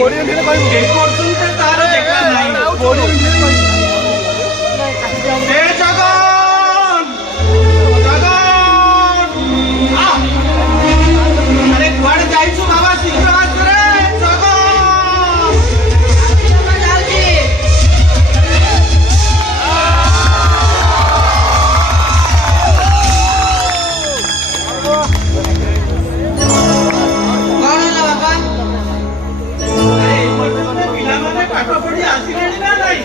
ଏ ପର୍ଯ୍ୟନ୍ତ ତାର ଦେଖା ନାହିଁ। ଏ ଜଗନ ଜଗନ ଆରେ କୁଆଡେ ଯାଇଛୁ ବାବା ଶୀଘ୍ର ଆସରେ ଜଗନ। ପାଠ ପଢି ଆସିଲେଣି ନା ନାଇଁ?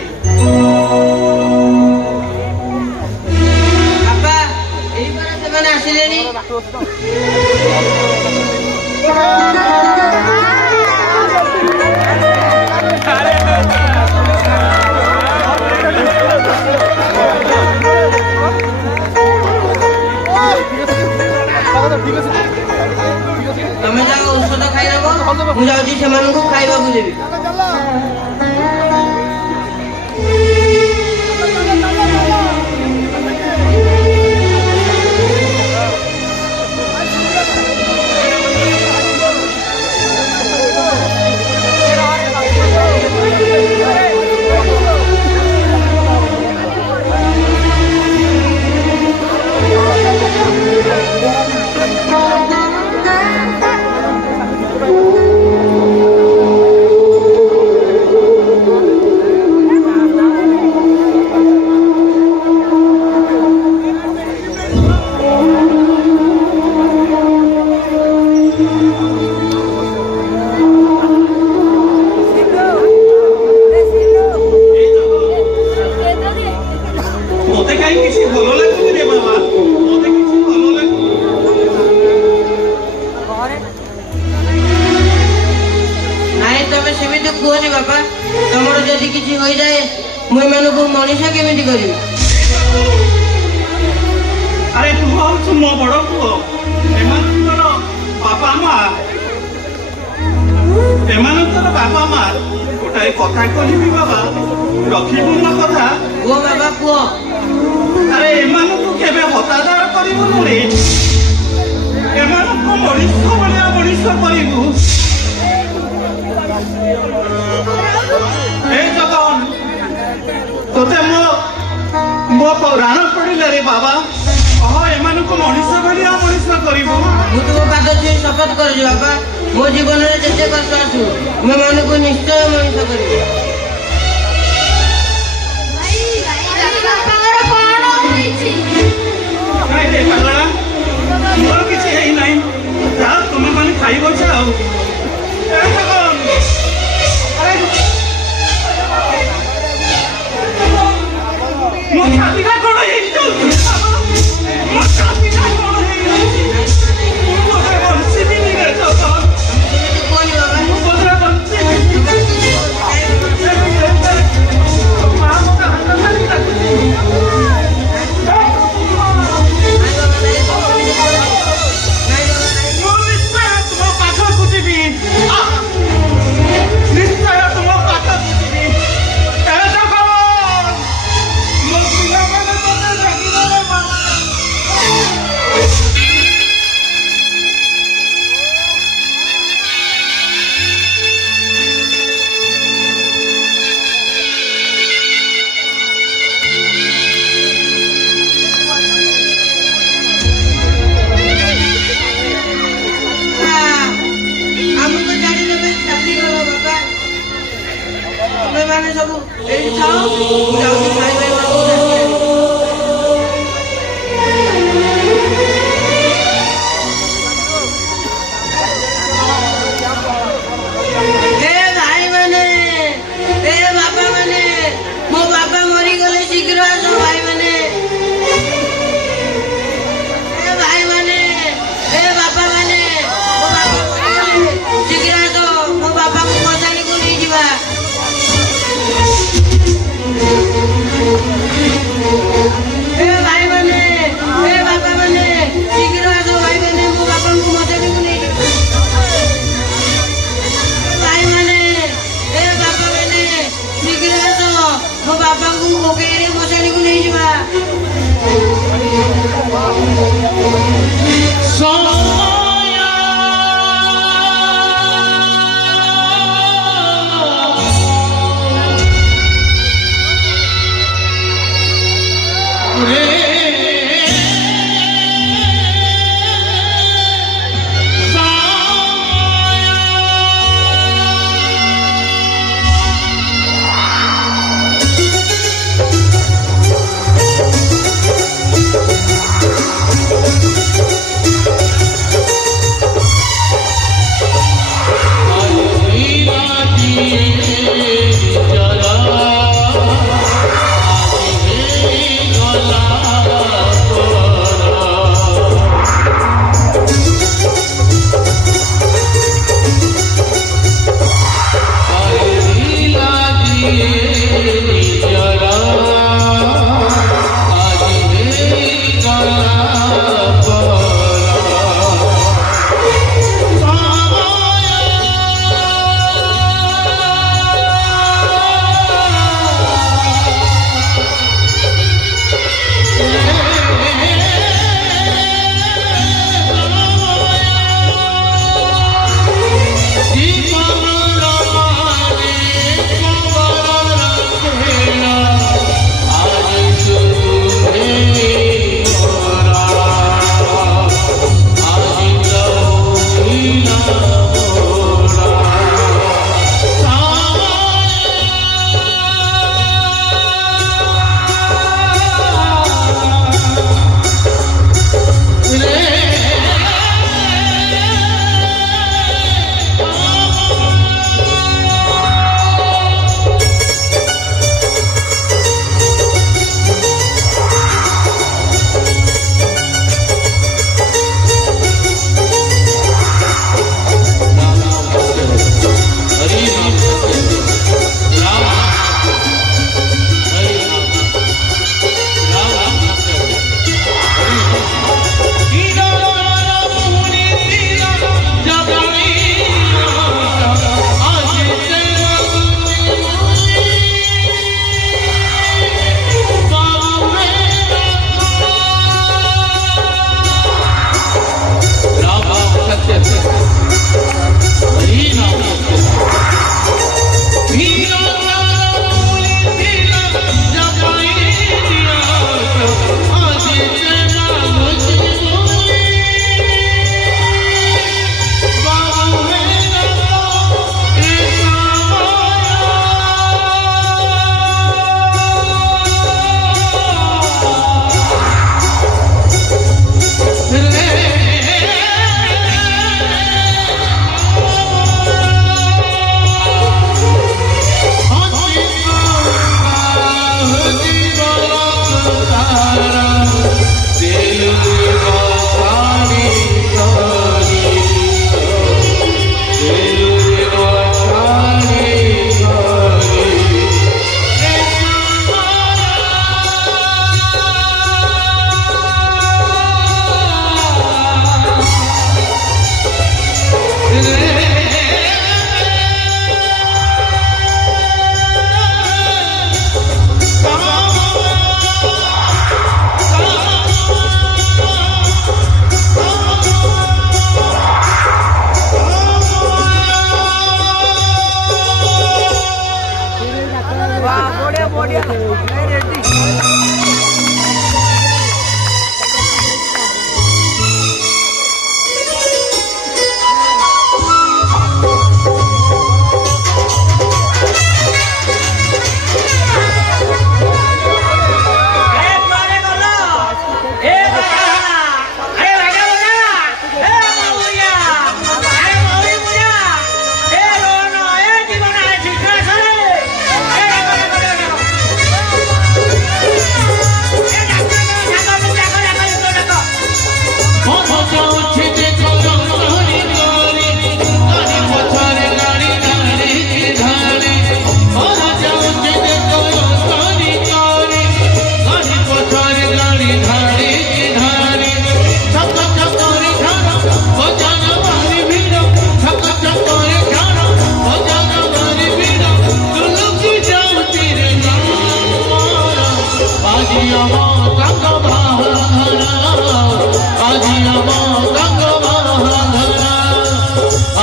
ବାପା ଏଇପରା ସେମାନେ ଆସିଲେଣି। ତମେ ଯାଅ ଔଷଧ ଖାଇଦେବ, ମୁଁ ଯାଉଛି ସେମାନଙ୍କୁ ଖାଇବାକୁ ଦେବି। କୁହନି ବାପା, ତମର ଯଦି କିଛି ହୋଇଯାଏ ମୁଁ ଏମାନଙ୍କୁ ମଣିଷ କେମିତି କରିବି? ଆରେ ତୁ ହଉଛୁ ମୋ ବଡ ପୁଅ, ଏମାନଙ୍କର ବାପା ମା ଗୋଟାଏ କଥା କହିବି ବାବା, ରଖିବୁ ମୋ କଥା? କୁହ ବାବା କୁହ। ଆରେ ଏମାନଙ୍କୁ କେବେ ହତାଦାର କରିବୁନୁ ରେ, ଏମାନଙ୍କୁ ମଣିଷ ଭଳିଆ ମଣିଷ କରିବୁ। ଏ ଜଗନ ତୋତେ ମୋ ରାଣ ପଡିଲା ରେ ବାବା, ଏମାନଙ୍କୁ ମଣିଷ ଭଳିଆ ମଣିଷ କରିବୁ। ମୁଁ ତୁମ ପାଦ ଛୁଇଁ ଶପଥ କରୁଛି ବାପା, ମୋ ଜୀବନରେ ଯେତେ କଷ୍ଟ ଆସୁ ମୁଁ ଏମାନଙ୍କୁ ନିଶ୍ଚୟ ମଣିଷ କରିବି। ମୋର କିଛି ହେଇନାହିଁ, ଯାହା ତୁମେ ମାନେ ଖାଇବ ଆଉ। ମୋ ଛାତିଟା କଣ ହେଇଯାଉଛି, ମୋ ଛାତିଟା କଣ ହେଇଯାଉଛି, ବଞ୍ଚିବିନି ରେ ଜଗନ, ମୁଁ ବୋଧେ ବଞ୍ଚିବିନି। ମା ମୋତେ ହାତ ଧରି ଡାକୁଛି। ସବୁ ଏଇଠି ଥାଅ, ମୁଁ ଯାଉଛି ଖାଇବା।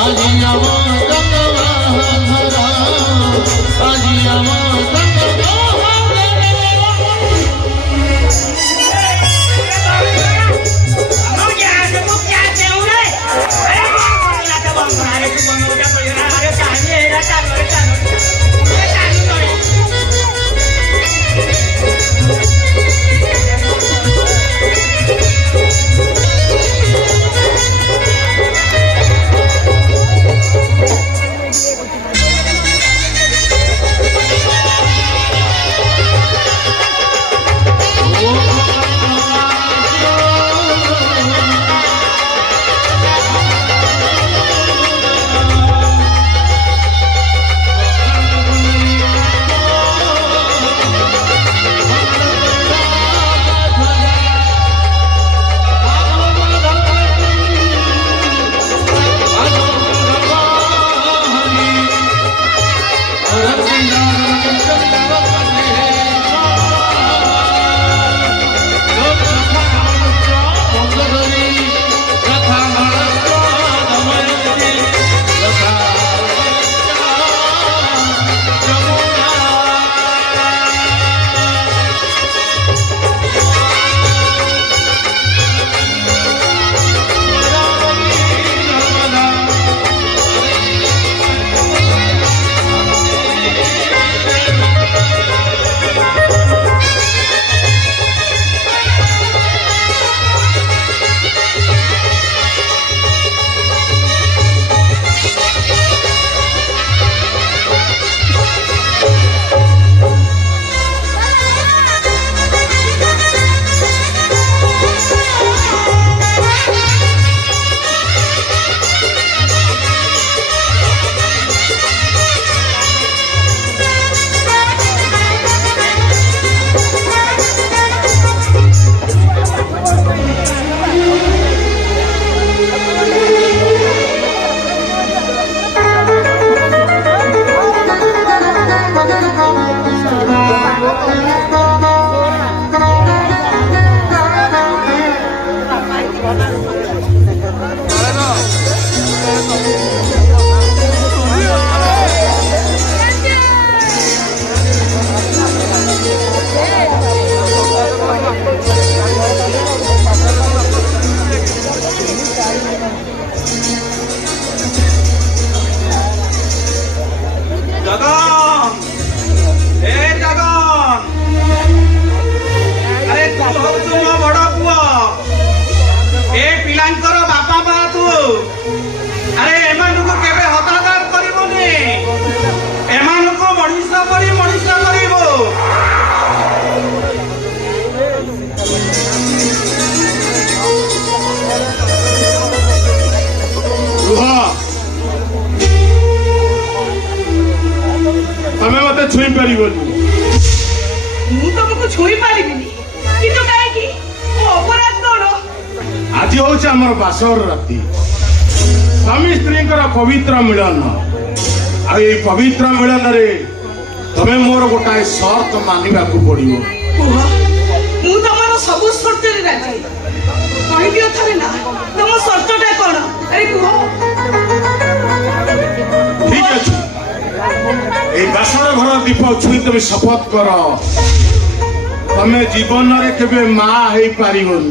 আজি আমার ধরা আজি আমার ଛୁଇଁ ପାରିବନି। ମୁଁ ତମକୁ ଛୁଇଁ ପାରିବିନି, କିନ୍ତୁ କାହିଁକି? ମୋ ଅପରାଧ କଣ? ଆଜି ହଉଛି ଆମର ବାସର ରାତି, ସ୍ୱାମୀ ସ୍ତ୍ରୀଙ୍କର ପବିତ୍ର ମିଳନ। ଆଉ ଏଇ ପବିତ୍ର ମିଳନରେ ତମେ ମୋର ଗୋଟାଏ ସର୍ତ୍ତ ମାନିବାକୁ ପଡିବ। କୁହ, ମୁଁ ତମର ସବୁ ସର୍ତ୍ତରେ ରାଜି। କହିଦିଅ ଥରେ ନା, ତମ ସର୍ତ୍ତଟା କଣ? ଆରେ କୁହ। ଠିକ ଅଛି, এই বাসর ঘর দীপ ছুঁই তুমি শপথ কর তুমি জীবନରେ কেবে মা হই পারিবনি।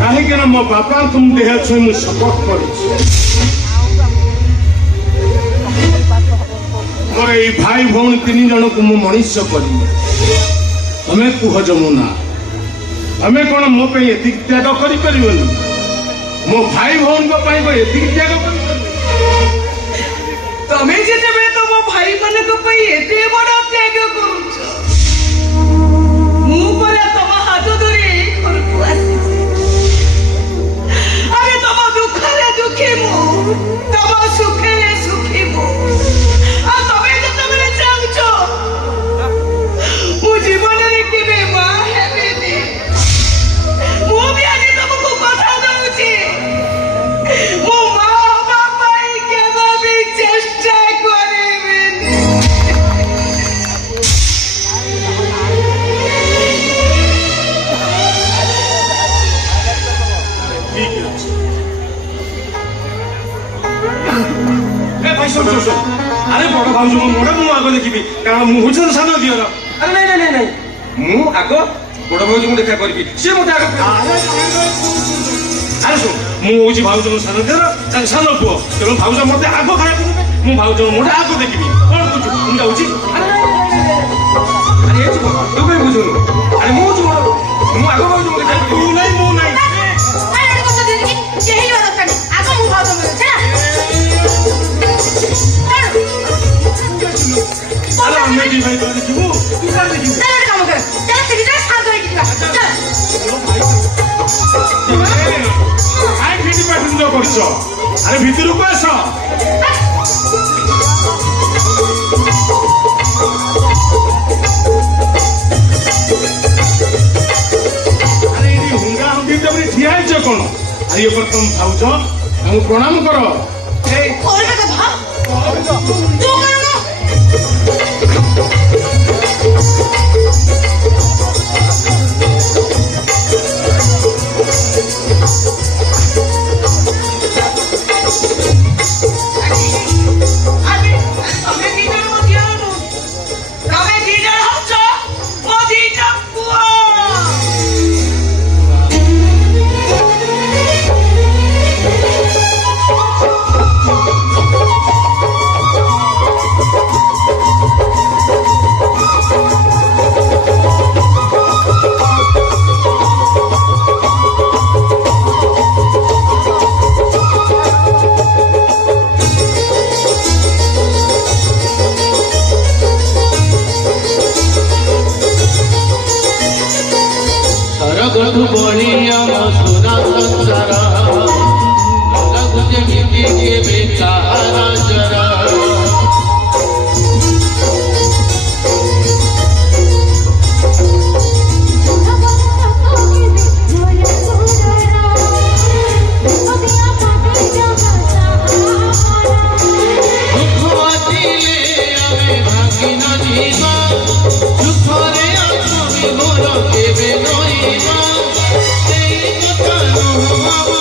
କାହିଁକି ନା ମୋ ବାପାଙ୍କୁ ମୁଁ ଦେହ ଛୁଇଁ ମୁଁ ଶପଥ କରିଛି। ମୋର ଏଇ ଭାଇ ଭଉଣୀ 3 ଜଣକୁ ମୁଁ ମଣିଷ କରିବି। ତମେ କୁହ ଯମୁନା, ତମେ କଣ ମୋ ପାଇଁ ଏତିକି ତ୍ୟାଗ କରିପାରିବନି? ମୋ ଭାଇ ଭଉଣୀଙ୍କ ପାଇଁ କଣ ଏତିକି ତ୍ୟାଗ କରିପାରିବନି? ତମେ ଯେତେବେଳେ ତମ ଭାଇ ମାନଙ୍କ ପାଇଁ ଏତେ ବଡ ତ୍ୟାଗ କରୁଛ, ମୁଁ ପରା ତମ ହାତ ଧରି ଏଇ ଘରକୁ ଆସିଛି। ଆରେ ତମ ଦୁଃଖରେ ଦୁଃଖୀ ମୁଁ, ତମ ସୁଖରେ ସୁଖୀ ମୁଁ। ଆଉ ତମେ ଯେତେବେଳେ ଚାହୁଁଛ ମୁଁ ଜୀବନରେ କେବେ ମା ହେବିନି, ମୁଁ ବି ଆଜି ତମକୁ আরে বড় ভাউজ মোটা মু আগ দেখিবি কারণ মু হচ্ছে সান দিওর আরে নাই নাই নাই নাই মু আগ বড় ভাউজଙ୍କୁ দেখা କରିବି ସିଏ ମୋତେ ଆଗ আরে শোন মু হচ্ছে ভাউজ সান দিওর সান পুଅ তেমন ভাউজ মতে আগ খাইବାକୁ দেবে মু ভাউজ মোটা আগ দেখিবি কଣ কହୁଛୁ ମୁଁ ଯାଉଛି ଆରେ ଏ ଯିବ ତୁ କାଇଁ ବୁଝୁନୁ ଆରେ ମୁଁ ହଉଛି ବଡ ମୁଁ ଆଗ ଭାଉଜଙ୍କୁ ଦେଖା ତୁ କରିବି নাই ମୁଁ নাই আরে আমি কি ভাই তোরা দেখিবু তুই কার দেখিবু আই ভিডি পছন্দ করছ আরে ভিতরକୁ আস আরে এই হুঙ্গা হুঙ্গি তুমি ঠিয়া হইছ কোন আরে এ প্রথম ভাউজ আমি প্রণাম কর এই सरगु बलिया मसुरा संसारा लगु जेमिति के बेचारा जरा Mama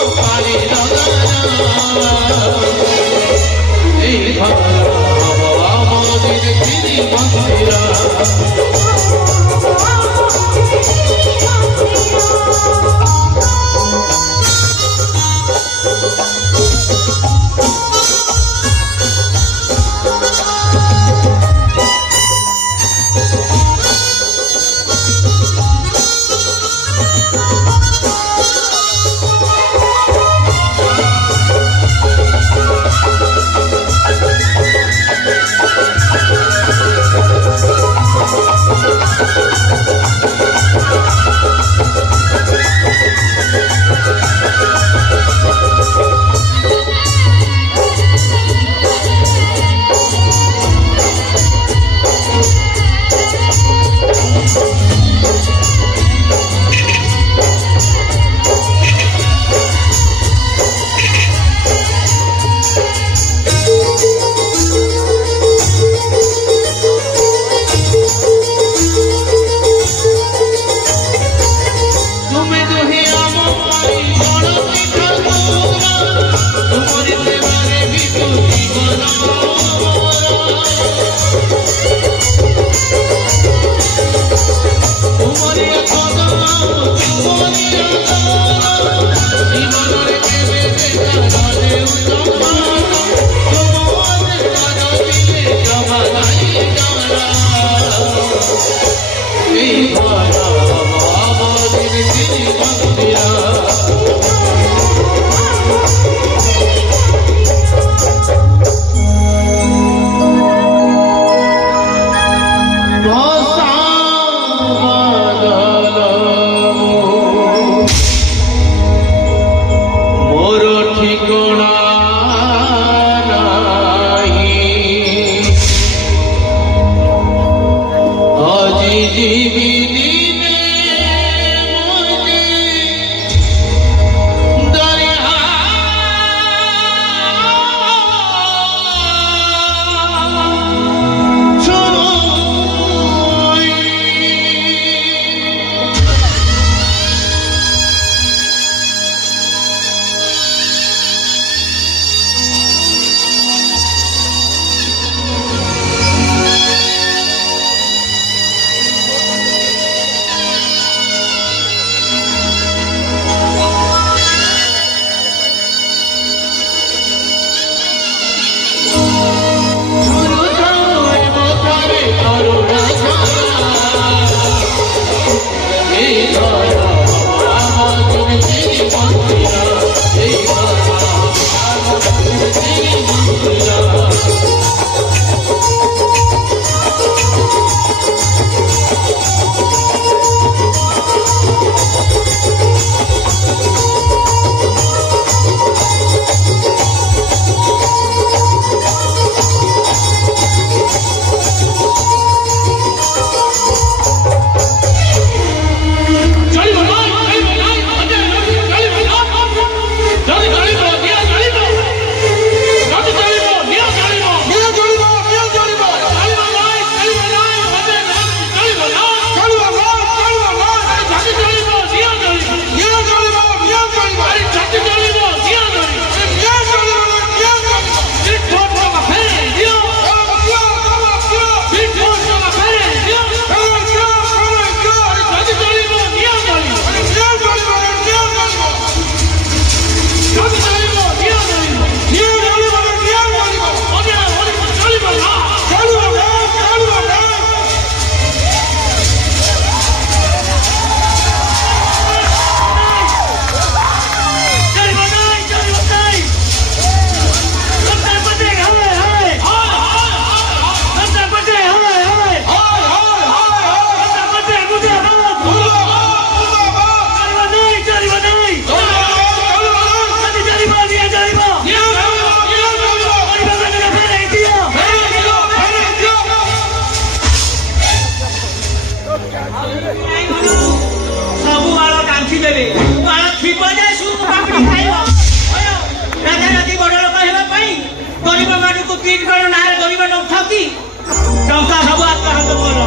ଟଙ୍କା ସବୁ ଆତ୍ମହତ୍ୟା କଲ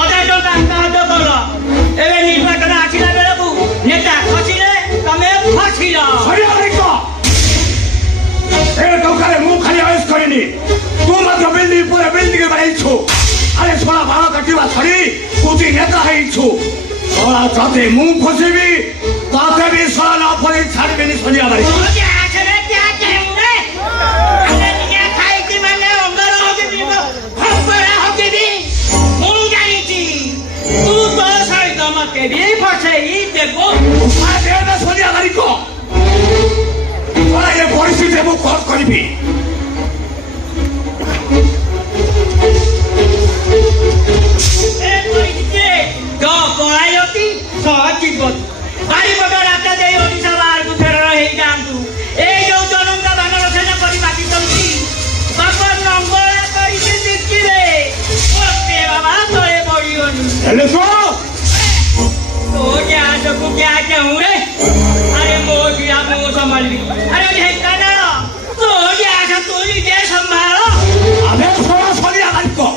ଅଧା ଟଙ୍କା ଆତ୍ମହତ୍ୟା କଲ ଏବେ ନିର୍ବାଚନ ଆସିଲା ବେଳକୁ ନେତା ଖସିଲେ ତମେ ଫସିଲ ଟଙ୍କାରେ ମୁଁ ଖାଲି ଆୟୁଷ କରିନି ତୁ ମଧ୍ୟ ବିଲ୍ଡିଂ ପରେ ବିଲ୍ଡିଂ ବାড়াইଛୁ আরে ছোড়া বাড়া কাটিবা ছড়ি কুচি নেতা হইছু ছোড়া যাতে মু ফসিবি তাতে বি ছোড়া না ফলে ছাড়বেনি সরিয়া বাড়ি সরিয়া বাড়ি কো ছোড়া এ পরিস্থিতি মু কল করিবি ବାରି ପଟ ରାସ୍ତା ଦେଇ ଓଡ଼ିଶା ବାହାରକୁ ଫେରର ହେଇଯାଆନ୍ତୁ ଏଇ ଯୋଉ ଜନତା ବାନର ସେନା କରି ବାକିଛନ୍ତି ବାପ ନଙ୍ଗଳା କରିକି ଦେଖିବେ ମୋତେ ବାବା ତଳେ ପଡ଼ିବନି ହେଲେ ଶୁଣ ତୋ ଗ୍ୟାସକୁ ଗ୍ୟା କେଉଁ ରେ ଆରେ ମୋ ଗ୍ୟା ମୁଁ ସମ୍ଭାଳିବି ଆରେ ଢେଙ୍କାନାଳ ତୋ ଗ୍ୟାସ ତୁ ନିଜେ ସମ୍ଭାଳ ଆମେ ছোড়া সরিয়া বাড়ি কো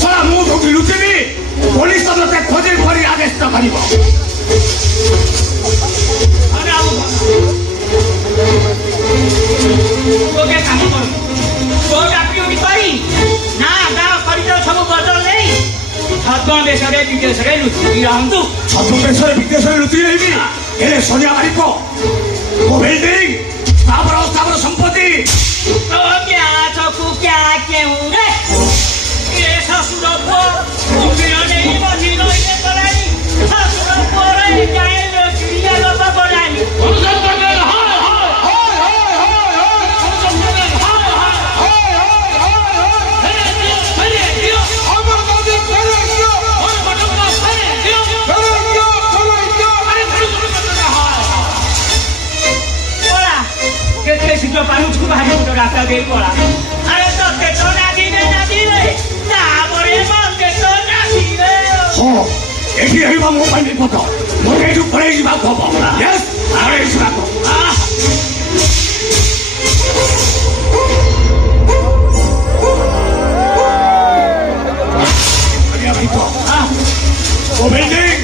ছোড়া মু ধুকি লুচিবি পুলিশ ততে খোঁজি করে আদেশ করিব তোকে কাম কর তোর চাকরি করি না গাঁ କରିଛ ସବୁ ବଦଳ ନେଇ ଛଦ୍ମ ଦେଶରେ ବିଦେଶରେ ଲୁଚି ରହନ୍ତୁ ছদ্ম দেশরে বিদেশরে লুচি রইবি এলে সরিয়া বাড়ি কো ও বিল্ডিং স্থাবর সম্পত্তি তো গ্যাসକୁ গ্যা କେଉଁ ରେ ଏ ଶ୍ୱଶୁର ପୁଅ କୁମ୍ଭୀର ନେଇ ମଝି ରହିଲେ କଲାଣି ଶ୍ୱଶୁର ପୁଅର ଯାଏ ଚିଡ଼ିଆ ଲୋକ କଲାଣି କେତେ ଶୀଘ୍ର ପାରୁଛୁ ଭାରି ଗୋଟେ ରାସ୍ତା ଦେଇ ପଳା ଆରେ ତତେ ତ ନାଦିବେ ତାପରେ ମତେ ତ ନାଦିବେ ହଁ ଏଠି ରହିବା ମୋ ପାଇଁ ବିପଦ ମୋତେ ଏଠୁ ପଳେଇ ଯିବାକୁ ହବ ୟେସ୍ ପଳେଇ ଯିବାକୁ ও বিল্ডিং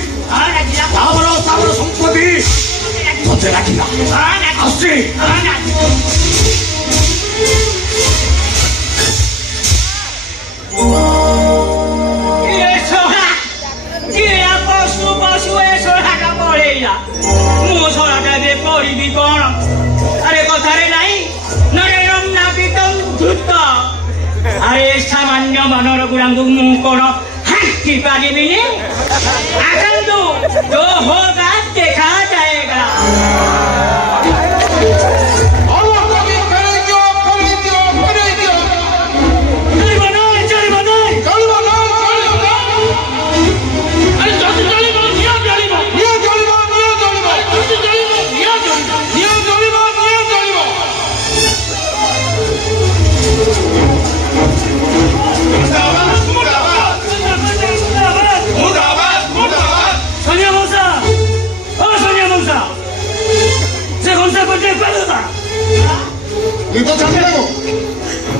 স্থাবর সম্পত্তি তোতে রাখিলা আসছি ମୁଁ ଶଳାଟା ଏବେ କରିବି କଣ ଆରେ କଥାରେ ନାହିଁ ନରେରମ୍ ନାବିତଂ ଧୂତ ଆରେ ସାମାନ୍ୟ ମାନର ଗୁଡ଼ାଙ୍କୁ ମୁଁ କଣ ହାକି ପାରିବିନି ଆସନ୍ତୁ ଯୋ ହୋଗା ଦେଖା ଯାଏଗା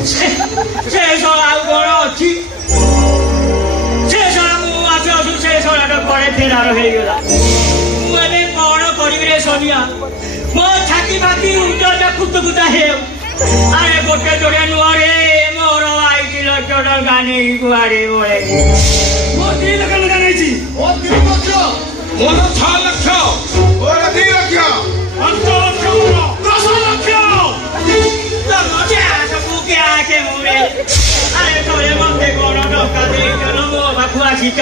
শেষ আর কোন অছি শেষ ମୁଁ ଆସୁ ଆସୁ ସେ ଶଳାଟା ପରେ ଫେରାର ହେଇଗଲା ମୁଁ ଏବେ କଣ କରିବି ରେ ସୋନିଆ ମୋ ଛାତି ଫାତି ଉଚ୍ଚଟା କୁତୁକୁତା ହେଉ ଆରେ ଗୋଟେ ଯୋଡ଼େ ନୁହଁ ରେ ମୋର 5 ଲକ୍ଷ ଟଙ୍କା ନେଇ କୁଆଡ଼େ ବଳେ ମୋ 3 ଲକ୍ଷ ଟଙ୍କା ନେଇଛି ମୋ 3 ଲକ୍ଷ ମୋର 6 ଲକ୍ଷ ମୋର 2 ଲକ୍ଷ 5 ଲକ୍ଷ ମୋର 10 ଲକ୍ଷ ଆରେ ତୋରେ ମତେ କଣ ଟଙ୍କା ଦେଇଥିଲ ମୋ ପାଖକୁ ଆସିଛ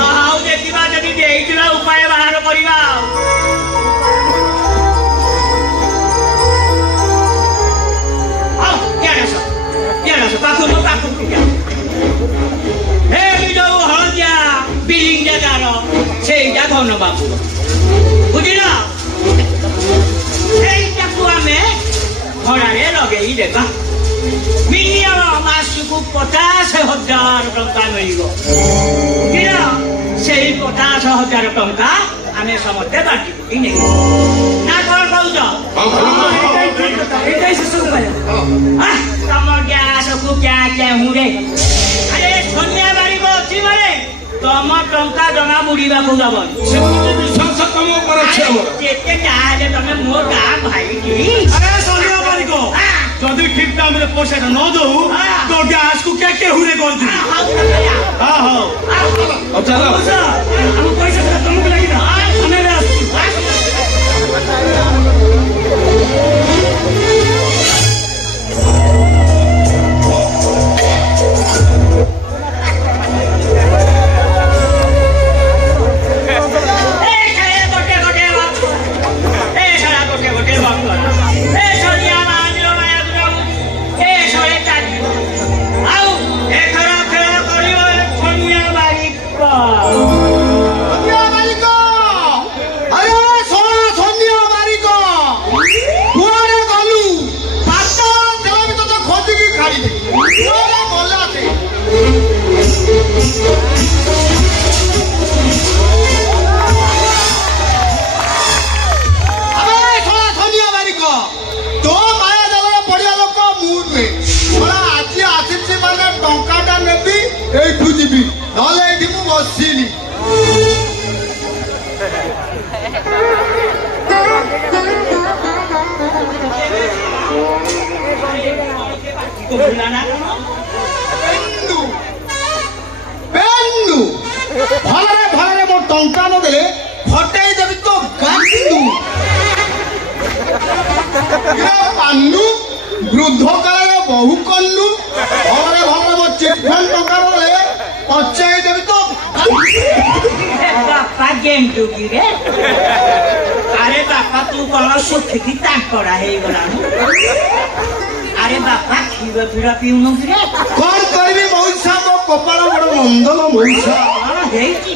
ଆଉ ଦେଖିବା ଯଦି ଦେଇଥିଲ ଉପାୟ ବାହାର କରିବା ପାଖକୁ ଯୋଉ ହଳଦିଆ ବିଲ୍ଡିଂ ଜାଗାର ସେଇଟା ଧନ ବାବୁ ବୁଝିଲ ସେଇଟାକୁ ଆମେ ଭଡ଼ାରେ ଲଗେଇ ଦେବା ମିନିମମ ମାସକୁ 50,000 ଟଙ୍କା ମିଳିବ ବୁଝିଲ ସେଇ 50,000 ଟଙ୍କା ଆମେ ସମସ୍ତେ ବାଣ୍ଟିବୁ ନା କଣ କହୁଛ ଏଇଟା ଶେଷ ଉପାୟ ତମ ଗ୍ୟାସକୁ କ୍ୟା ମୁଁ ରେ ଆରେ ସନ୍ଧ୍ୟା ବାରିକ ଅଛି ମାନେ ତମ ଟଙ୍କା ଜମା ବୁଡ଼ିବାକୁ ଦବନି ସେମିତି ବିଶ୍ୱାସ ତମ ଉପରେ ଅଛି ଆମର। ଯେତେ ଯାହା ହେଲେ ତମେ ମୋ ଗାଁ ଭାଇ ଆରେ ସନ୍ଧ୍ୟା ବାରିକ ଯଦି ଠିକ ଟାଇମରେ ପଇସାଟା ନ ଦଉ ତ ଗ୍ୟାସକୁ କେହୁରେ କରିଦେବି। ହଁ ହଉ ଆଉ ଚାଲ ଆମ ପଇସା ତମକୁ ଲାଗିଲା ଆମେ ଏବେ ଆସୁଛୁ। এইঠু যাবি নহলে এইটি মু বসিলি পেন্ডু ভলরে ভলরে মো টঙ্কা ন দেলে ফটাই দেবি তো গান্ডু পান্ডু বৃদ্ধ কালে বহু কন্ডু ভলরে ভলরে মো চিটফান্ড টঙ্কা বলে পচাই দেবি তো বাপা গেন্টু কি রে আরে বাপা তু কোন সুখিকি তাঙ্কড়া ହେଇଗଲାଣି আরে বাপা କ୍ଷୀର ଫିର ପିଉନୁ କି রে কোন করবি মৌসা মো কপাল বড় মন্দল মৌসা କଣ ହେଇଛି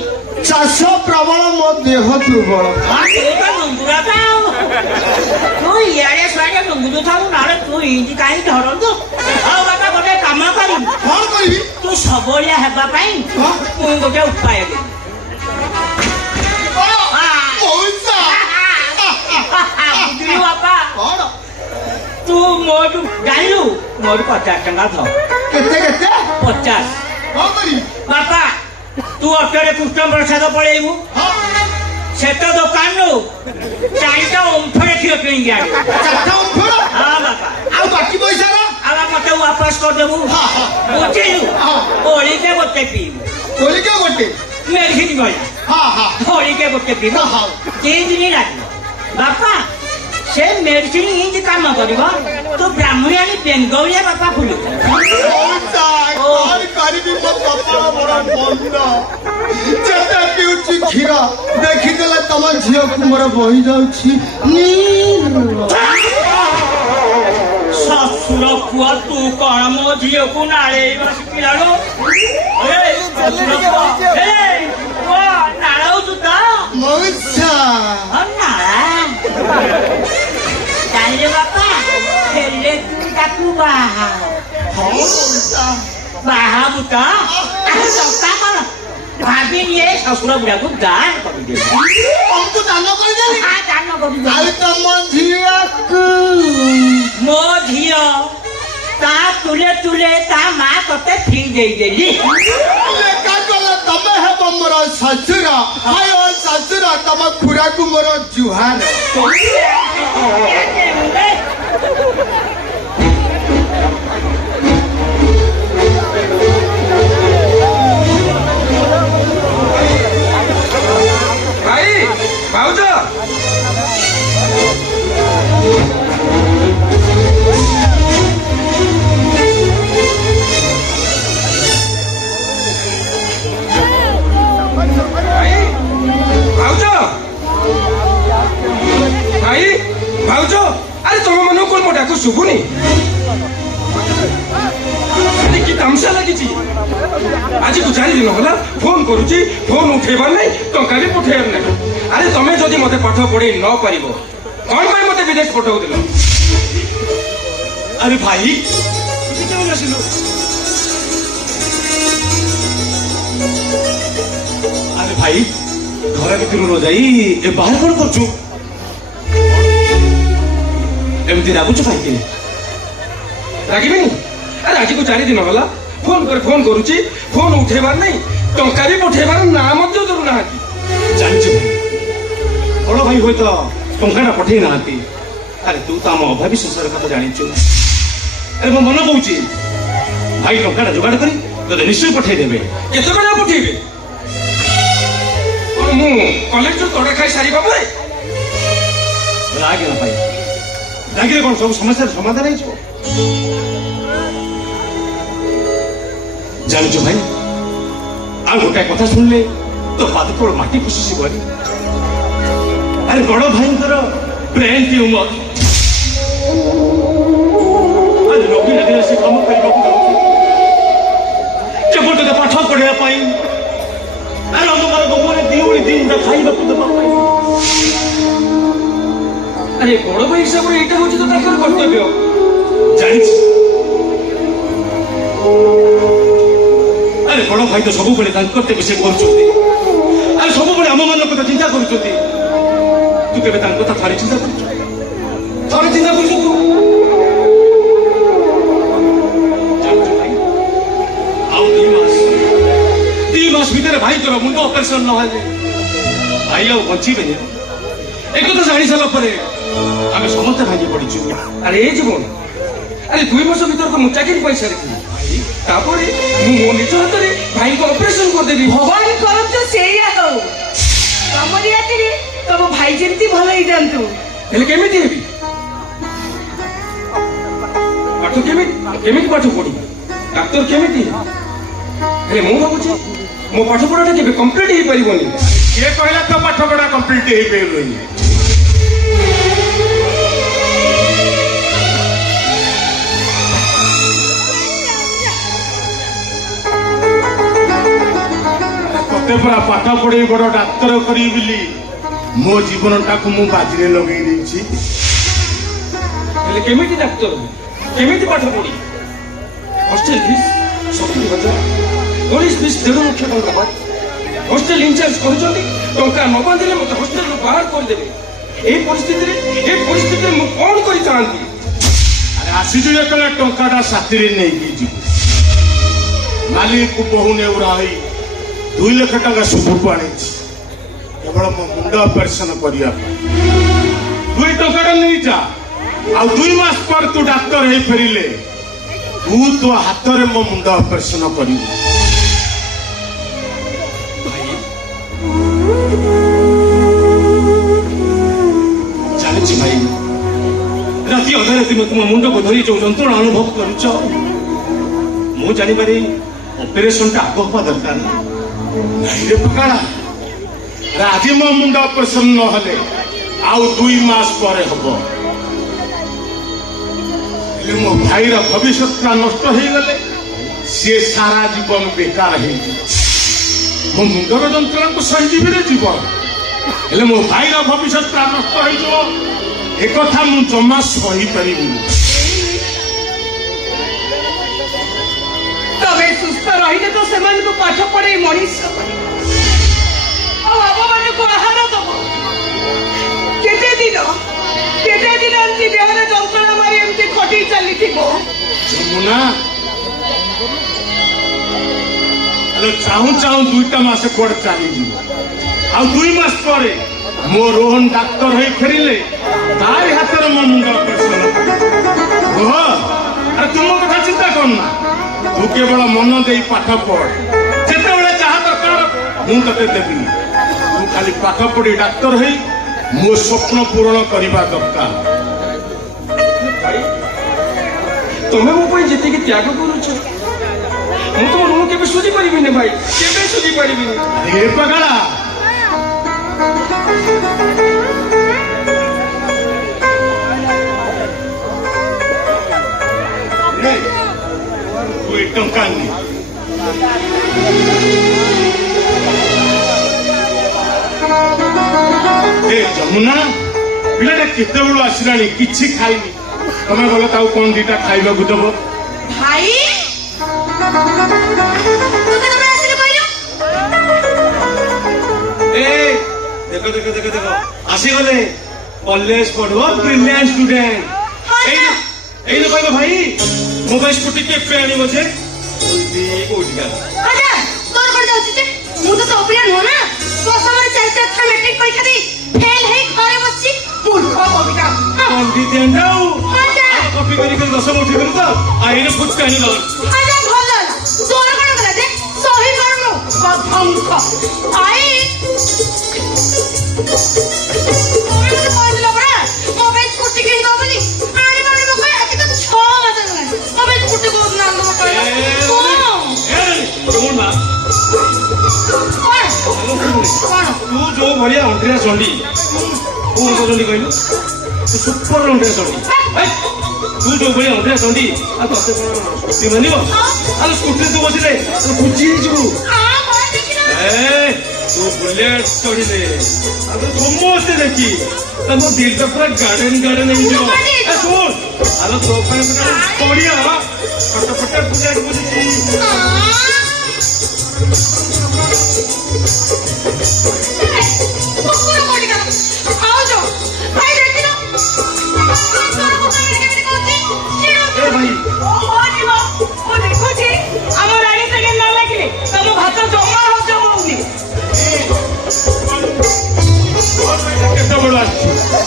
চাষ প্রবল মো দেহ দুর্বল ତୁ ନୁଙ୍ଗୁରା ତୁ ଇଆଡେ ସୁଆଡେ ନୁଙ୍ଗୁରୁ ଥାଉ ନହେଲେ ତୁ ଇନ୍ତି କାହିଁ ଧରନ୍ତୁ ଆଉ ବାପା ଗୋଟେ କାମ କରିବୁ কোন করবি ତୁ ସବୁଳିଆ ହେବା ପାଇଁ ମୁଁ ଗୋଟେ ଉପାୟ ଦେବି মৌসা ବୁଝିଲୁ ବାପା কোন ତୁ ମୋଠୁ ଜାଣିଲୁ ମୋଠୁ 50 ଟଙ୍କା ଧ কেতে কেতে 50 কোন করবি ବାପା ତୁ ଅଟୋରେ କୃଷ୍ଣ ପ୍ରସାଦ ପଳେଇବୁ ସେତ ଦୋକାନରୁ 4ଟା ଓମ୍ଫେଡ କ୍ଷୀର କିଣିକି ଆଣିବୁ চারটা উঠলো ହଁ ବାପା ଆଉ ବାକି ପଇସା ର ଆଉ ମତେ ୱାପସ କରିଦେବୁ ବୁଝିଲୁ ଓଳିକେ ଗୋଟେ ପିଇବୁ କୋଲିକେ ଗୋଟେ ମେଡିସିନ ଭଳିଆ ହଁ ହଁ ଓଳିକେ ଗୋଟେ ପିଇବୁ ହଁ। 3 ଦିନ ଲାଗିବ ବାପା ସେ ମେଡିସିନ ଇନ୍ତି କାମ କରିବ ତୁ ବ୍ରାହ୍ମଣୀ ଆଣି ବେଙ୍ଗଳିଆ ବାପା ଫୁଲୁ ମୌସା কোন করবি মো কপাল বড় মন্দ যেতে পিউছি ক্ষীর দেখিদেলে তম ঝিওকু মোর বহি যাଉଛି ଶ୍ୱଶୁର ପୁଅ ତୁ କଣ ମୋ ଝିଅକୁ ନାଳେଇବା ଶିଖିଲାଣୁ ଶ୍ୱଶୁର ପୁଅ ପୁଅ ନାଳଉଛୁ ତ ମୌସା ନାଳା ଜାଣିଲେ ବାପା ହେଲେ ତୁ ତାକୁ ବାହା ମୌସା ବାହାବୁ ତ ଟଙ୍କା କଣ ଭାବିନି ଏ ଶ୍ୱଶୁର ବୁଢାକୁ ଦାନ କରିଦେବି ତମକୁ ଦାନ କରିଦେଲି ଦାନ କରିଦେବି ଆଉ ତମ ଝିଅକୁ ମୋ ଝିଅ ତା ତୁଲେ ତୁଲେ ତା ମା ତତେ ଫି ଦେଇଦେଲି ଲେଖା କଲେ ତମେ ହେବ ମୋର ଶ୍ୱଶୁର ହାୟ ଶ୍ୱଶୁର ତମ ଖୁରାକୁ ମୋର ଜୁହାର ଭାଇ ଭାଉଜ ଭାଇ ଭାଉଜ ଭାଇ ଭାଉଜ ଆରେ ତମ ମାନଙ୍କୁ କଣ ମୋ ଡାକ ଶୁଭୁନି କି ତାମସା ଲାଗିଛି ଆଜିକୁ 4 ଦିନ ହେଲା ଫୋନ କରୁଛି ଫୋନ ଉଠେଇବାର ନାହିଁ ଟଙ୍କା ବି ପଠେଇବାର ନାହିଁ ଆରେ ତମେ ଯଦି ମତେ ପାଠ ପଢେଇ ନ ପାରିବ କଣ ପାଇଁ ମତେ ବିଦେଶ ପଠାଉଥିଲ ଆରେ ଭାଇ ତୁ କେମିତି ଆସିଲୁ ଆରେ ଭାଇ ଘର ଭିତରୁ ନ ଯାଇ ଏ ବାହାର କଣ କରୁଛୁ ଏମିତି ରାଗୁଛୁ କାହିଁକି? ରାଗିବିନି? ଆରେ ଆଜିକୁ 4 ଦିନ ହେଲା ଫୋନ ପରେ ଫୋନ କରୁଛି, ଫୋନ ଉଠେଇବାର ନାହିଁ, ଟଙ୍କା ବି ପଠେଇବାର ନା ମଧ୍ୟ ଧରୁନାହାନ୍ତି। ଜାଣିଛୁ ବଡ ଭାଇ ହୁଏତ ଟଙ୍କାଟା ପଠେଇ ନାହାନ୍ତି। ଆରେ ତୁ ତ ଆମ ଅଭାବୀ ସଂସାର କଥା ଜାଣିଛୁ। ଆରେ ମୋ ମନ କହୁଛି ଭାଇ ଟଙ୍କାଟା ଯୋଗାଡ଼ କରି ତୋତେ ନିଶ୍ଚୟ ପଠେଇ ଦେବେ। କେତେବେଳେ ଆଉ ପଠେଇବେ? କଣ ମୁଁ କଲେଜରୁ ତଡା ଖାଇ ସାରିବା ପରେ? ରାଗେ ନା ଭାଇ, ରାଗିଲେ କଣ ସବୁ ସମସ୍ୟାର ସମାଧାନ ହେଇଯିବ? ଜାଣିଛୁ ଭାଇ, ଆଉ ଗୋଟାଏ କଥା ଶୁଣିଲେ ତୋ ପାଦ ତଳ ମାଟି ଖସିଯିବନି। ଆରେ ବଡ ଭାଇଙ୍କର ବ୍ରେନ୍ ଟ୍ୟୁମର। ଆରେ ରୋଗୀ ଲାଗିଲେ ସେ କାମ କରିବାକୁ ଯାଉଛି କେବଳ ତୋତେ ପାଠ ପଢିବା ପାଇଁ। ଆରେ ଅନ୍ଧକାର ଗୋବରରେ ଦିଉଳି ଦିନଟା ଖାଇବାକୁ ଦେବା ପାଇଁ। ଆରେ ବଡ ଭାଇ ହିସାବରେ ଏଇଟା ହଉଛି ତ ତାଙ୍କର କର୍ତ୍ତବ୍ୟ। ଜାଣିଛି। ଆରେ ବଡ ଭାଇ ତ ସବୁବେଳେ ତାଙ୍କ କର୍ତ୍ତବ୍ୟ ସେ କରୁଛନ୍ତି। ଆରେ ସବୁବେଳେ ଆମମାନଙ୍କ କଥା ଚିନ୍ତା କରୁଛନ୍ତି। ତୁ କେବେ ତାଙ୍କ କଥା ଥରେ ଚିନ୍ତା କରୁଛୁ? ଥରେ ଚିନ୍ତା କରୁଛୁ ତୁ? ଜାଣିଛୁ ଭାଇ, ଆଉ 2 ମାସ ଭିତରେ ଭାଇଙ୍କର ମୁଣ୍ଡ ଅପରେସନ ନହେଲେ ଭାଇ ଆଉ ବଞ୍ଚିବେନି। ଏକଥା ଜାଣି ସାରିଲା ପରେ ଆମେ ସମସ୍ତେ ଭାଙ୍ଗି ପଡିଛୁ। ଆରେ ଏ ଜୀବନ, ଆରେ 2 ମାସ ଭିତରେ ତ ମୁଁ ଚାକିରି ପାଇସାରିଥିଲି। ତାପରେ ମୁଁ ମୋ ନିଜ ହାତରେ ଭାଇଙ୍କୁ ଅପରେସନ କରିଦେବି। ଭଗବାନ କରନ୍ତୁ ସେଇଆ ହଉ। ତମରି ହାତରେ ତମ ଭାଇ ଯେମିତି ଭଲ ହେଇଯାଆନ୍ତୁ। ହେଲେ କେମିତି ହେବି? ପାଠ କେମିତି ପାଠ ପଢିବି? ଡାକ୍ତର କେମିତି ହେବି? ହେଲେ ମୁଁ ଭାବୁଛି ମୋ ପାଠ ପଢାଟା କେବେ କମ୍ପ୍ଲିଟ ହେଇପାରିବନି। କିଏ କହିଲା ତୋ ପାଠ ପଢା କମ୍ପ୍ଲିଟ ହେଇପାରିବନି? ତତେ ପୁରା ପାଠ ପଢେଇ ବଡ ଡାକ୍ତର କରିବି ବୋଲି ମୋ ଜୀବନଟାକୁ ମୁଁ ବାଜିରେ ଲଗେଇ ଦେଇଛି। ହେଲେ କେମିତି ଡାକ୍ତର ହେବି? କେମିତି ପାଠ ପଢିବି? ହଷ୍ଟେଲ ଫିସ୍ 70,000, ପୋଲିସ ଫିସ୍ 1.5 ଲକ୍ଷ ଟଙ୍କା ପାଏ। ହଷ୍ଟେଲ ଇନଚାର୍ଜ କହିଛନ୍ତି ଟଙ୍କା ନ ବାନ୍ଧିଲେ ମତେ ହଷ୍ଟେଲରୁ ବାହାର କରିଦେବେ। এই ପରିସ୍ଥିତିରେ ମୁଁ କଣ କରିଥାନ୍ତି? ଆରେ ଆସିଛୁ ଯେତେବେଳେ ଟଙ୍କାଟା ସାଥିରେ ନେଇକି ଯିବୁ। ମାଲିକକୁ ବହୁ ନେଉରା ହୋଇ 2 ଲକ୍ଷ ଟଙ୍କା ସୁଧକୁ ଆଣିଛି କେବଳ ମୋ ମୁଣ୍ଡ ଅପରେସନ କରିବା ପାଇଁ। 2 ଟଙ୍କାଟା ନେଇଯା, ଆଉ 2 ମାସ ପରେ ତୁ ଡାକ୍ତର ହେଇ ଫେରିଲେ ତୁ ତୋ ହାତରେ ମୋ ମୁଣ୍ଡ ଅପରେସନ କରିବୁ। ଜାଣିଛି ଭାଇ, ରାତି ଅଧରେ ତୁମେ ତୁମ ମୁଣ୍ଡକୁ ଧରି ଯୋଉ ଯନ୍ତ୍ରଣା ଅନୁଭବ କରୁଛ, ମୁଁ ଜାଣିପାରି ଅପରେସନଟା ଆଗ ହବା ଦରକାର ନାହିଁ ରେ ପକାଳା। ଆଜି ମୋ ମୁଣ୍ଡ ଅପରେସନ ନହେଲେ ଆଉ 2 ମାସ ପରେ ହବ। ହେଲେ ମୋ ଭାଇର ଭବିଷ୍ୟତଟା ନଷ୍ଟ ହେଇଗଲେ ସିଏ ସାରା ଜୀବନ ବେକାର ହେଇଯିବ। ମୋ ମୁଣ୍ଡର ଯନ୍ତ୍ରଣାକୁ ସହିଯିବିରେ ଜୀବନ, ହେଲେ ମୋ ଭାଇର ଭବିଷ୍ୟତଟା ନଷ୍ଟ ହେଇଯିବ ଏକଥା ମୁଁ ଜମା ସହିପାରିବିନି। ତମେ ସୁସ୍ଥ ରହିଲେ ତ ସେମାନଙ୍କୁ ପାଠ ପଢେଇ ମଣିଷ କରିବ, ଆଉ ଆମମାନଙ୍କୁ ଆହାର ଦବ। କେତେ ଦିନ ଏମିତି ଦେହରେ ଯନ୍ତ୍ରଣା ମାରି ଏମିତି ଖଟି ଚାଲିଥିବ? ଯମୁନା, ହେଲେ ଚାହୁଁ 2ଟା ମାସ କୁଆଡେ ଚାଲିଯିବ। ଆଉ 2 ମାସ ପରେ ମୋ ରୋହନ ଡାକ୍ତର ହେଇ ଫେରିଲେ ତାରି ହାତରେ ମୋ ମୁଣ୍ଡ ଅପରେସନ କୁହ। ଆରେ ତୁମ କଥା ଚିନ୍ତା କରନା, ତୁ କେବଳ ମନ ଦେଇ ପାଠ ପଢ। ଯେତେବେଳେ ଯାହା ଦରକାର ମୁଁ ତତେ ଦେବି। ତୁ ଖାଲି ପାଠ ପଢି ଡାକ୍ତର ହେଇ ମୋ ସ୍ୱପ୍ନ ପୂରଣ କରିବା ଦରକାର। ତମେ ମୋ ପାଇଁ ଯେତିକି ତ୍ୟାଗ କରୁଛ ମୁଁ ତମ ଋଣ କେବେ ସୁଝି ପାରିବିନି ଭାଇ, କେବେ ସୁଝି ପାରିବିନି। ଏ ପଗଳା, ତୁ 1 ଟଙ୍କା ନେ। ଯମୁନା, ପିଲାଟା କେତେବେଳୁ ଆସିଲାଣି, କିଛି ଖାଇନି। ତମେ ଗଲେ ତାକୁ କଣ 2ଟା ଖାଇବାକୁ ଦେବ। ଭାଇ ଦେଖ ଆସିଗଲେ। କଲେଜ ପଢିବ, ବ୍ରିଲିଆଣ୍ଟ ଷ୍ଟୁଡେଣ୍ଟ। ଏଇନେ କହିବ ଭାଇ ମୋ ପାଇଁ ସ୍କୁଟି କେବେ ଆଣିବ ଯେ କୋଉଠି ଗଲା ଆଚ୍ଛା ତୋର କଣ ଯାଉଛି ଯେ ମୁଁ ତ ସବୁ ପିଲା ନୁହଁ ନା ଦଶମରେ 4 ଥର ମେଟ୍ରିକ ପରୀକ୍ଷା ଦେଇ ଫେଲ ହେଇ ଘରେ ବସିଛି ମୂର୍ଖ କବିତା ପଣ୍ଡିତ ଏଣ୍ଡାଉ କପି କରି କରି 10 ଉଠି ଗଲୁ ତ ଆଇନେ ଫୁଚକା ଆଣିଲ ଆଚ୍ଛା ଭଲ ହେଲା ତୋର କଣ କଲା ଯେ ସହି କରୁନୁ ଗଧମୁଖ ଆଇ କହିଥିଲ ପରା ମୋ ପାଇଁ ସ୍କୁଟି କିଣିବ ବୋଲି ଆଣିବ କହି ଆଜି ତ 6 ମାସ ହେଲାଣି ମୋ ପାଇଁ ସ୍କୁଟି କୋଉଦିନ ଆଣିବ କହିଲ କଣ ତୁ ଯୋଉ ଭଳିଆ ଅଣ୍ଟିଆ ଚଣ୍ଡୀ କୋଉ ଅଙ୍କ ଚଣ୍ଡୀ କହିଲୁ ତୁ ସୁପର ଅଣ୍ଟିଆ ଚଣ୍ଡୀ ତୁ ଯୋଉ ଭଳିଆ ଅଣ୍ଟିଆ ଚଣ୍ଡୀ ଆଉ ତତେ କଣ ସ୍କୁଟି ମାନିବ ଆଉ ସ୍କୁଟିରେ ତୁ ବସିଲେ ବୁଝି ହେଇଯିବୁ ତୁ ବୁଲେଟ ଚଢିଲେ ଆଉ ସମସ୍ତେ ଦେଖି ତମ ଦିଲଟା ପୁରା ଗାର୍ଡେନ ଗାର୍ଡେନ ହେଇଯିବ ଶୁଣ ଆଲୋ ତୋ ପାଇଁ ଗୋଟେ ପଡିଆ ଫଟୋ ପୂଜା ବୁଝିଛି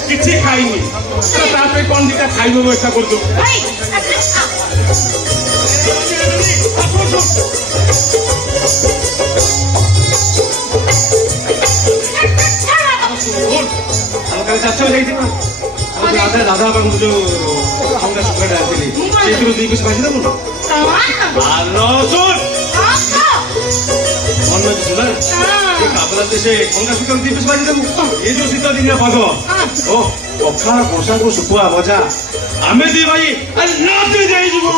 କିଛି ଖାଇନି ତା ପାଇଁ କଣ ଦିଟା ଖାଇବା ବ୍ୟବସ୍ଥା କରିଦବୁ କାଲି ଚାଷ ଯାଇଥିବ ଦାଦା ବାବୁଙ୍କୁ ଯୋଉ ଖଙ୍ଗା ଶୁଖାଟା ଆସିଲି ସେଇଥିରୁ 2 ପିସ୍ ଭାଜି ଦେବୁ ମନ ଅଛି ନା କାପଲାতে ସେ ଖଙ୍ଗା ଶୁଖାକୁ 2 ପିସ୍ ଭାଜି ଦେବୁ ଏ ଯୋଉ ଶୀତ ଦିନିଆ ପାଗ ଓ ପଖାଳ କଷାକୁ ଶୁଖୁଆ ଭଜା ଆମେ ଦି ଭାଇ ନାଚି ଯାଇଯିବୁ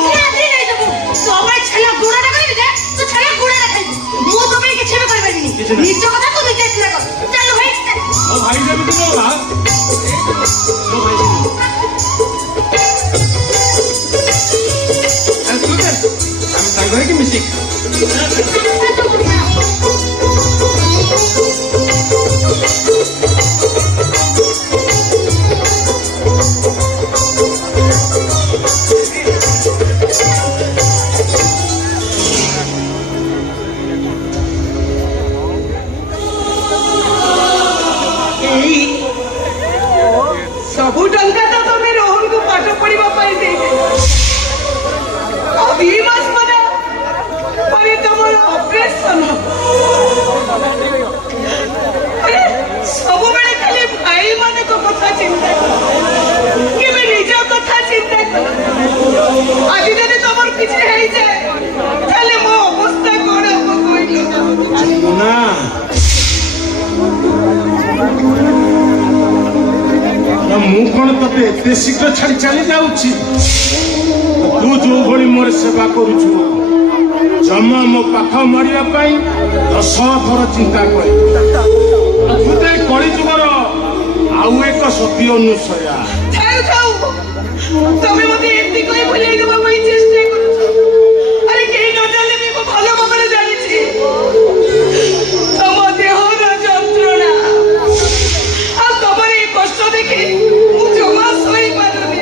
ନିଜ କଥା ତୁ ନିଜେ ଚିନ୍ତା କର ଚାଲ ଭାଇ ମୋ ଭାଇ ଯେମିତି ମୋ ଭାଇ ଆମେ ସାଙ୍ଗ ହେଇକି ମିଶିକି ସବୁ ଟଙ୍କା ତ ତମେ ରୋହନକୁ ପାଠ ପଢିବା ପାଇଁ ଦେଇଦେଲ ଆଉ 2 ମାସ ପରେ ତମର ଅପରେସନ ସବୁବେଳେ ଖାଲି ଭାଇ ମାନଙ୍କ କଥା ଚିନ୍ତା କର କେବେ ନିଜ କଥା ଚିନ୍ତା କର ଆଜି ଯଦି ତମର କିଛି ହେଇଯାଏ ତାହେଲେ ମୋ ଅବସ୍ଥା କଣ ହବ କହିଲ ନା ମୁଁ କଣ ତତେ ଏତେ ଶୀଘ୍ର ଛାଡି ଚାଲି ଯାଉଛି ତୁ ଯୋଉ ଭଳି ମୋର ସେବା କରୁଛୁ ଜମା ମୋ ପାଖ ମାରିବା ପାଇଁ 10 ଥର ଚିନ୍ତା କରେ ତୁ କଳିଯୁଗର ଆଉ ଏକ ସତ୍ୟ ଅନୁସୟା ଥାଉ ତମେ ମତେ ଏମିତି କହି ଭୁଲେଇ ଦେବା ପାଇଁ ଚେଷ୍ଟା କରୁଛ ଆରେ କେହି ନ ଜାଣିଲେ ବି ମୁଁ ଭଲ ଭାବରେ ଜାଣିଛି ତମ ଦେହର ଯନ୍ତ୍ରଣା ଆଉ ତମର ଏ କଷ୍ଟ ଦେଖି ମୁଁ ଜମା ସହିପାରୁନି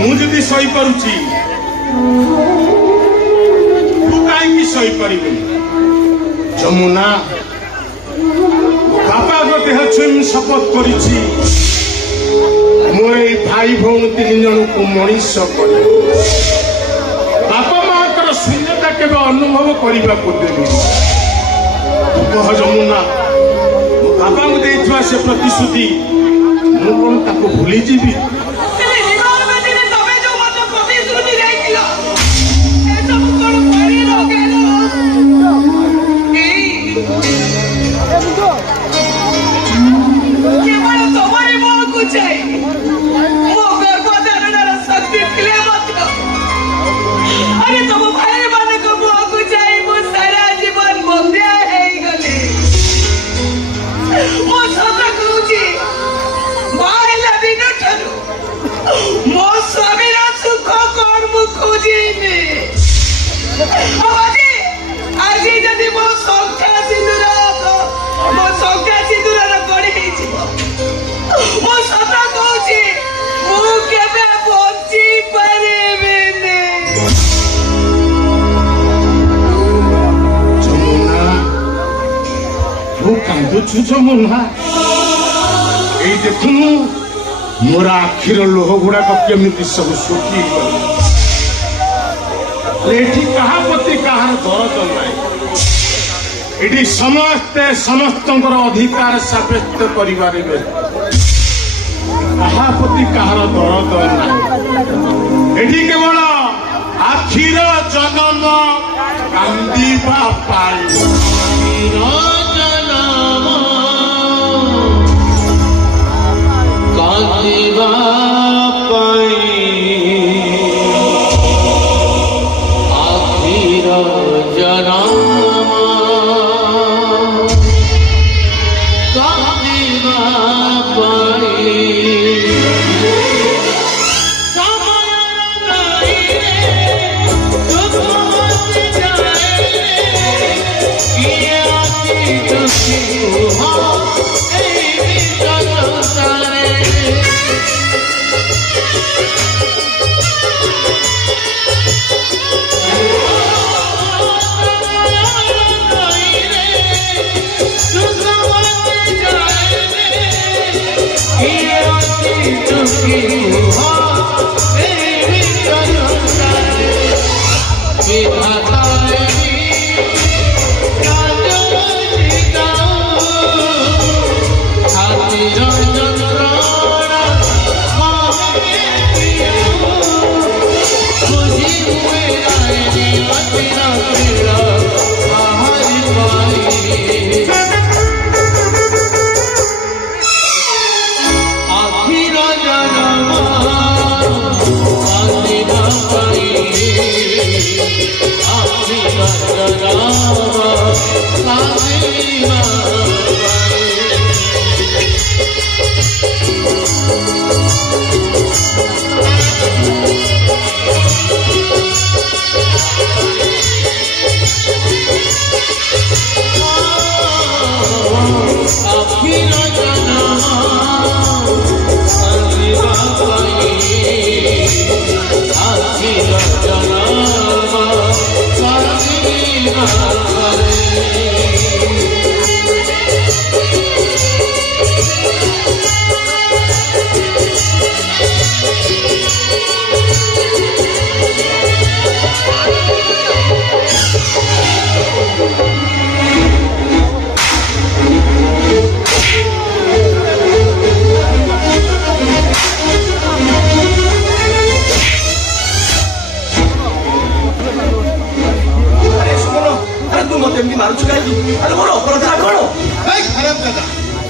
ମୁଁ ଯଦି ସହିପାରୁଛି ତୁ କାହିଁକି ସହିପାରିବୁନି ଯମୁନା ବାପାଙ୍କ ଦେହ ଛୁଇଁ ଶପଥ କରିଛି ମୋର ଏଇ ଭାଇ ଭଉଣୀ 3 ଜଣଙ୍କୁ ମଣିଷ କରି ବାପା ମାଙ୍କର ଶୂନ୍ୟତା କେବେ ଅନୁଭବ କରିବାକୁ ଦେବି କହ ଯମୁନା ମୋ ବାପାଙ୍କୁ ଦେଇଥିବା ସେ ପ୍ରତିଶ୍ରୁତି ମୁଁ କଣ ତାକୁ ଭୁଲିଯିବି କେବଳ ତମରି ମୁହଁକୁ ଚାହିଁ ମୋ ଗର୍ଭଧାରଣର ଶକ୍ତି ଥିଲେ ମଧ୍ୟ ଆରେ ତମ ଭାଇ ମାନଙ୍କ ମୁହଁକୁ ଚାହିଁ ମୁଁ ସାରା ଜୀବନ ବନ୍ଧ୍ୟା ହେଇଗଲି ମୋ ସତ କହୁଛି ବାହା ହେଲା ଦିନଠାରୁ ମୋ ସ୍ୱାମୀର ସୁଖ କଣ ମୁଁ ଖୋଜିନି ଆଜି ଯଦି ମୋ ସଂଖ୍ୟା ସିନ୍ଦୁରର ଗଢି ହେଇଯିବ ମୁଁ ସତ କହୁଛି ମୁଁ কান্দুଛୁ ଯମୁନା ଏଇ ଦେଖୁନୁ ମୋର ଆଖିର ଲୁହ ଗୁଡାକ କେମିତି ସବୁ ଶୁଖିଗଲା। ଏଠି କାହା ପ୍ରତି କାହାର ଦରଦ ନାହିଁ। ଏଠି ସମସ୍ତେ ସମସ୍ତଙ୍କର ଅଧିକାର ସାବ୍ୟସ୍ତ କରିପାରିବେ। କାହା ପ୍ରତି କାହାର ଦରଦ ନାହିଁ। ଏଠି କେବଳ ଆଖିର ଜନମ କାନ୍ଦିବା ପାଇଁ। କାନ୍ଦିବା ପାଇଁ ଆଖିର ଜନମ କାନ୍ଦିବା ପାଇଁ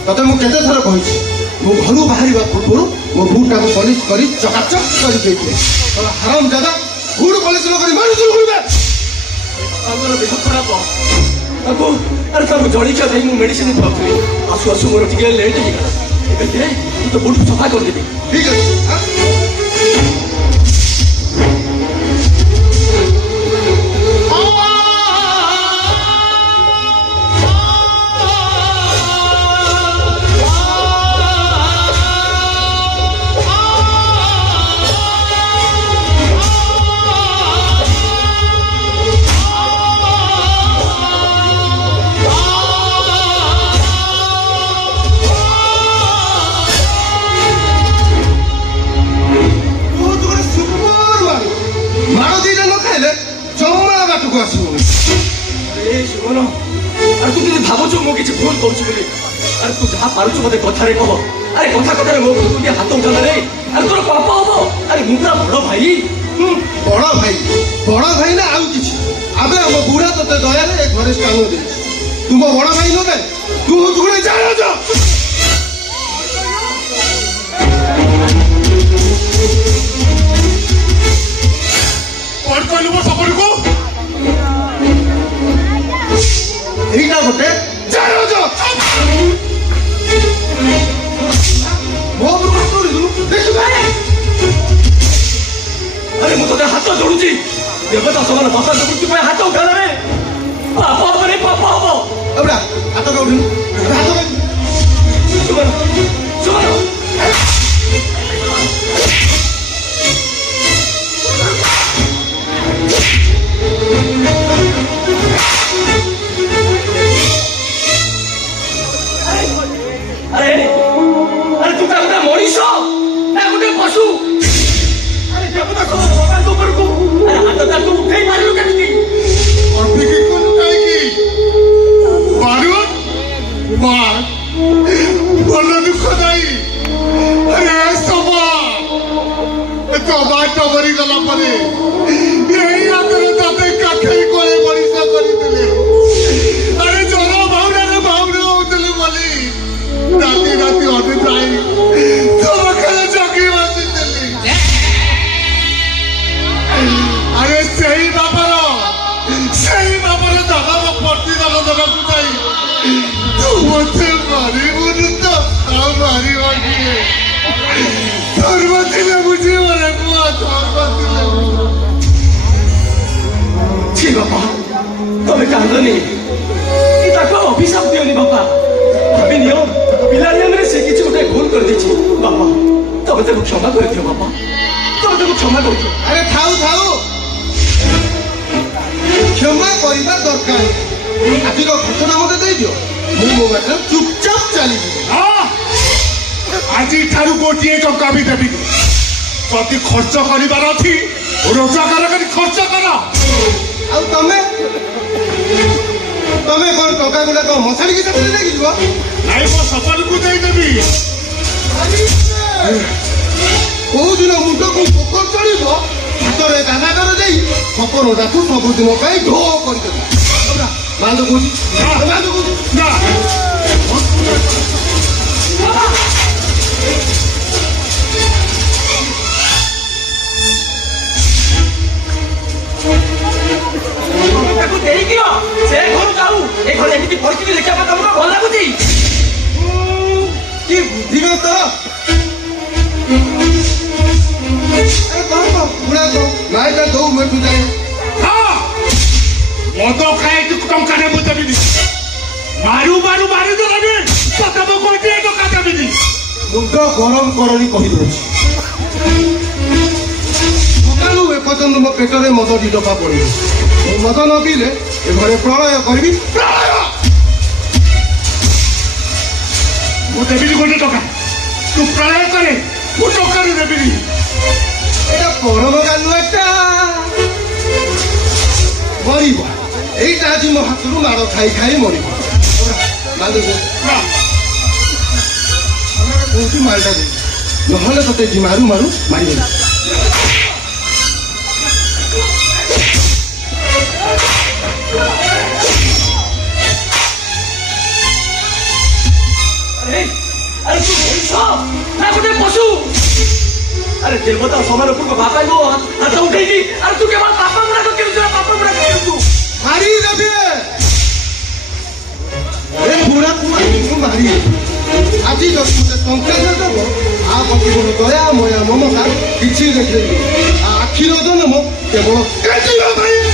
ତତେ ମୁଁ କେତେ ଥର କହିଛି ମୁଁ ଘରୁ ବାହାରିବା ପୂର୍ବରୁ ମୋ ବୁଟଟାକୁ ପଲିସ କରି ଚକାଚକ କରି ଦେଇଥିଲେ। ହାରାମ ଦାଦା ବୁଟ ପଲିସ ନ କରି ମାରୁଛୁ ଆମର ଦେହ ଖରାପ ତାକୁ ଜଳିଖିଆ ଦେଇ ମୁଁ ମେଡିସିନ ଖାଉଥିଲି। ଆସୁ ଆସୁ ମୋର ଟିକେ ଲେଟ୍ ହେଇଗଲା। ଏବେ ମୁଁ ତ ବୁଟ ସଫା କରିଦେବି। ଠିକ ଅଛି। ଭାବୁଛୁ ମୁଁ କିଛି ଭୁଲ କରୁଛି ବୋଲି। ଆରେ ତୁ ଯାହା ପାରୁଛୁ ମତେ କଥାରେ କହ। ଆରେ କଥାରେ ମୋ ଉପରକୁ ଟିକେ ହାତ ଉଠାନା ରେ। ଆରେ ତୋର ପାପ ହବ। ଆରେ ମୁଁ ପୁରା ବଡ ଭାଇ। ବଡ ଭାଇ ନା ଆଉ କିଛି। ଆବେ ଆମ ବୁଢା ତତେ ଦୟାରେ ଏ ଘରେ ସ୍ଥାନ ଦେଇଛି। ତୁ ମୋ ବଡ ଭାଇ ନବେ ତୁ ହଉଛୁ ଗୋଟେ ଜାଣଜ। କଣ କହିଲୁ ମୋ ସପରିକୁ? ଏଇଟା ଗୋଟେ ଜାଣଜ। ମୋ ଉପରକୁ ହାତ ଉଠେଇଲୁ ଦେଖିବୁ। ଆରେ ମୁଁ ତୋତେ ହାତ ଯୋଡୁଛି। ଦେବତା ସମାନ ଭାଷା ଯୋଗୁଛି ପାଇଁ ହାତ ଉଠାନା ରେ। ପାପ ହବ ରେ ପାପ ହବ। ଏଗୁଡା ହାତ କାଉଠିଲୁ ହାତ ଶୁଣ ତାକୁ ଉଠେଇ ପାରିଲୁ କେମିତି? ଅପିକି କଲୁ କାହିଁକି? ବାରୁଦ ମାର ମନ ଦୁଃଖ ନାହିଁ। ଆରେ ସବା ଟମାଟୋ ମରିଗଲା ପରେ ଏଇ ହାତରେ ତତେ କାଖେଇ କୋଳେ ମଣିଷ କରିଥିଲେ। ଆରେ ଜର ଭାଉନାରେ ଭାଉନ ହଉଥିଲେ ବୋଲି ରାତି ରାତି ଅନିଦ୍ରାଇ ତୋ ପାଖରେ ଜଗି ବସିଥିଲି। ଆରେ ସେଇ ବାବାର ଦାଦାର ପ୍ରତିଦାନ ଦେବାକୁ ଯାଇ ତୁ ମତେ ମାରିବୁନି ତ? ଆଉ ମାରିବ କିଏ? ଧର୍ମ ଥିଲେ ବୁଝିବରେ ପୁଅ, ଧର୍ମ ଥିଲେ। ছি ବାପା, ତମେ କାନ୍ଦନି କି ତାକୁ ଅଭିଶାପ ଦିଅନି ବାପା। ଭାବି ନିଅ ପିଲା ନିୟମରେ ସେ କିଛି ଗୋଟେ ଭୁଲ କରିଦେଇଛି। ବାପା ତମେ ତାକୁ କ୍ଷମା କରିଦିଅ। ବାପା ତମେ ତାକୁ କ୍ଷମା କରିଦିଅ। ଆରେ ଥାଉ ଥାଉ, କ୍ଷମା କରିବା ଦରକାର। ଆଜିର ଘଟଣା ମତେ ଦେଇଦିଅ, ମୁଁ ମୋ ବାଟରେ ଚୁପଚାପ ଚାଲିଯିବି। ଆଜିଠାରୁ ଗୋଟିଏ ଟଙ୍କା ବି ଦେବିନି। ଯଦି ଖର୍ଚ୍ଚ କରିବାର ଅଛି ରୋଜଗାର କରି ଖର୍ଚ୍ଚ କର। ଆଉ ତମେ ତମେ କଣ ଟଙ୍କା ଗୁଡାକ ମଶାଣିକି ଚାକିରି ନେଇକି ଯିବ? ନାଇଁ ମୋ ସପନକୁ ଦେଇଦେବି। କୋଉଦିନ ମୁଣ୍ଡକୁ ପୋକ ଚଳିବ ହାତରେ ଦାନାଗାର ଦେଇ ସପନଟାକୁ ସବୁଦିନ ପାଇଁ ଢୋ କରିଦେବି। ବାନ୍ଧ କହୁଛି ବାନ୍ଧ କହୁଛି ନା ତାକୁ ଦେଇଦିଅ, ସେ ଘରୁ ଯାଉ। ଏ ଘରେ ଏମିତି ପରିସ୍ଥିତି ଦେଖିବା ପାଇଁ ତମକୁ ଭଲ ଲାଗୁଛି? କି ବୁଦ୍ଧିର ତର ନାଇଟା ଦଉ ମେଠୁ ଯାଏ। ମଦ ଖାଇ ଟଙ୍କା ନେବୁ ଦେବିନି। ମାରୁ ମାରୁ ମାରିଦେଲାନି ତତେ ମୁଁ ଗୋଟିଏ ଟଙ୍କା ଦେବିନି। ମୁଣ୍ଡ ଗରମ କରନି କହିଦଉଛି। ସକାଳୁ ଏପର୍ଯ୍ୟନ୍ତ ମୋ ପେଟରେ ମଦ ଦି ଟଙ୍କା ପଡ଼ିବ। ମୁଁ ମଦ ନ ପିଇଲେ ଏ ଘରେ ପ୍ରଳୟ କରିବି। ପ୍ରଳୟ ମୁଁ ଦେବିନି ଗୋଟେ ଟଙ୍କା। ତୁ ପ୍ରଳୟ କରେ, ମୁଁ ଟଙ୍କାରେ ଦେବିନି। এটা পরম গানুয়াটা মরিব। এইটা আজ মো হাতରୁ ମାଡ଼ ଖାଇ ଖାଇ ମରିବ। କହୁଛି ମାଲଟା ଦେ, ନହେଲେ ତତେ ମାରୁ ମାରୁ ମାରିବେ। ଆରେ ତୁ ମଣିଷ ନା ଗୋଟେ ପଶୁ? ଆରେ ଦେବତା ସମାନ ଉପରକୁ ବାପା ହାତ ଉଠେଇଛି। ଆରେ ତୁ କେବଳ ପାପା ଗୁଡାକ କେମିତି? ପାପା ଗୁଡାକ କେମିତି ମାରି ଦେବେ? ଏ ବୁଢ଼ାକୁ ମୁଁ ମାରି ଆଜି ଯଦି ମୋତେ ଟଙ୍କା ଦେବ ଆ ପ୍ରତି ମୋର ଦୟା ମୟା ମମତା କିଛି ଦେଖେଇବି। ଆଖିର ଜନ୍ମ କେବଳ କାଟିବା ପାଇଁ।